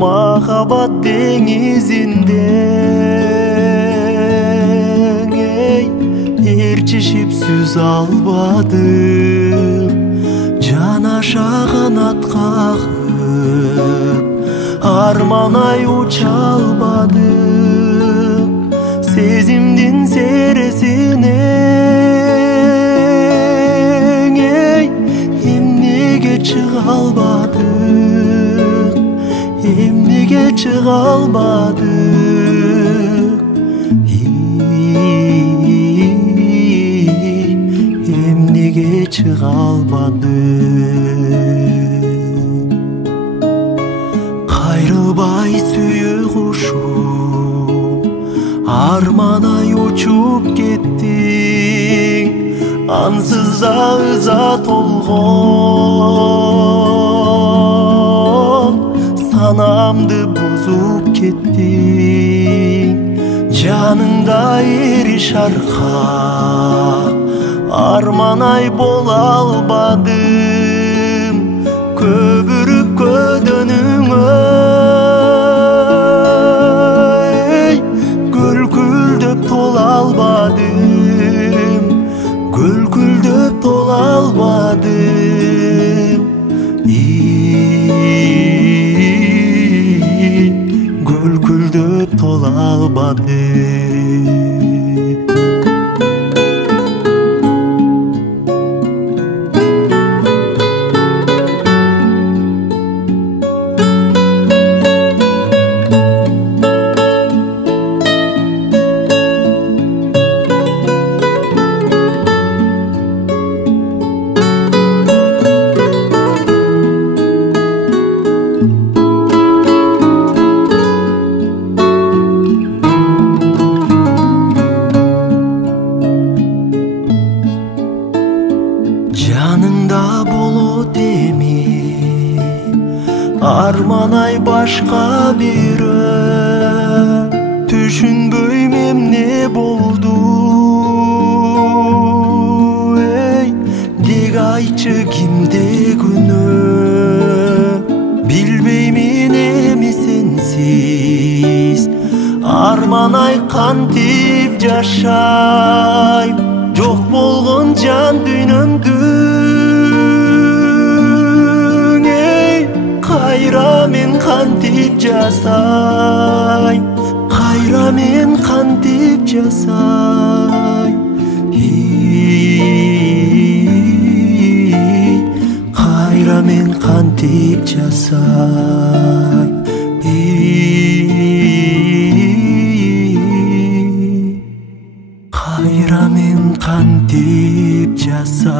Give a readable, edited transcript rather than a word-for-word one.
Махаббат деңизинден ээрчишип сүз албадым, жанаша канат кагып арманай уча албадым, сезимдин сересинен эмнеге чыга албадым, эмнеге чыга албадым, эмнеге чыга албадым. Кайрылбай сүйүү кушум, арманай учуп кеттиң, ансыз ыза толгон санамды бузуп кеттиң. Жаныңда эри шаркак, арманай бола албадым, көбүрүп көдөнүңө көлкүлдөп тола албадым, көлкүлдөп тола албадым, көлкүлдөп тола албадым. Жаныңда болот эми арманай башка бирөө, түшүнбөйм эмне болду, деги айтчы кимде күнөө, билбеймин эми сенсиз арманай кантип жашайм, жок болгон жан дүйнөмдүн, кайра мен кантип жасайм, кайра мен кантип жасайм, кайра мен кантип жасайм, кайра мен кантип жасайм.